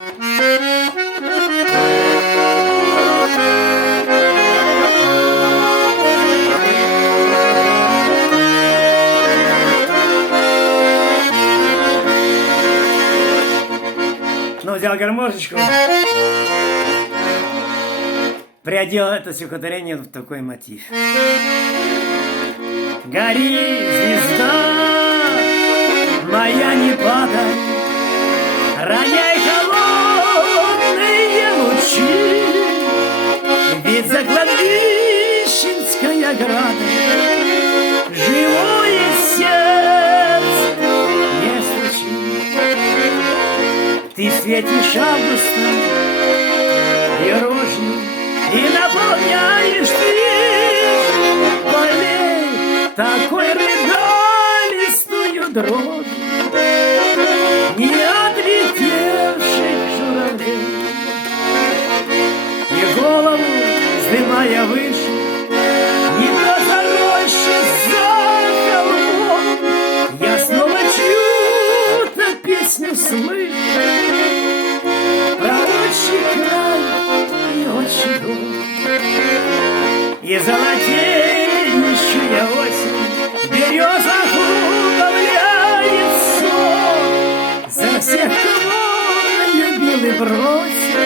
Ну, взял гармошечку, приодел это стихотворение в такой мотив. Гори, звезда, моя не падай, роняй холодные лучи, ведь за кладбищенской оградой живое сердце не стучит. Ты светишь августом и рожью, и наполняешь ты полей такой рыдалистую дробь не отлетевших журавлей. И голову, вздымая выше, не то за рощей, за холмом, я снова чью-то песню слышу про отчий край и отчий дом. И золотеющая осень береза убавляет сон за всех, кого любил и бросил,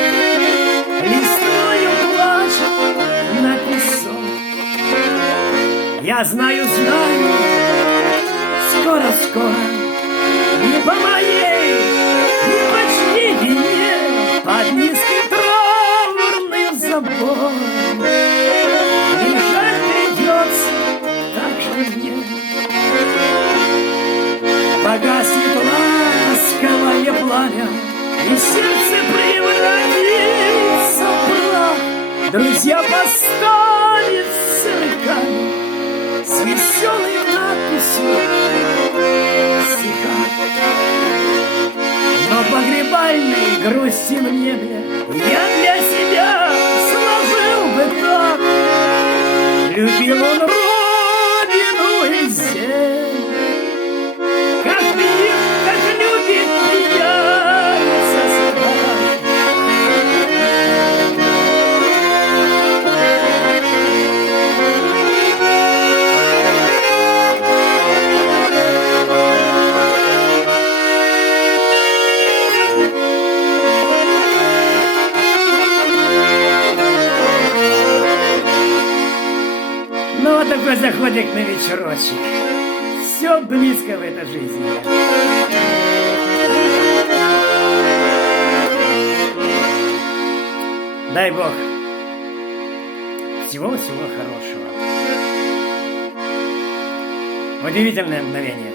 листвою плачет на песок. Я знаю, скоро-скоро и по моей, и по чьей вине под низким траурным забором лежать придется так же мне. Погаснет ласковое пламя, и сердце превратится в прах. Друзья поставят сырками с веселой надписью стиха. Но погребальной грусти в небе я для себя сложил бы так. Любил он родину и землю, как любит пьяница собак. Ну, вот такой заходик на вечерочек. Все близко в этой жизни. Дай Бог всего-всего хорошего. Удивительное мгновение.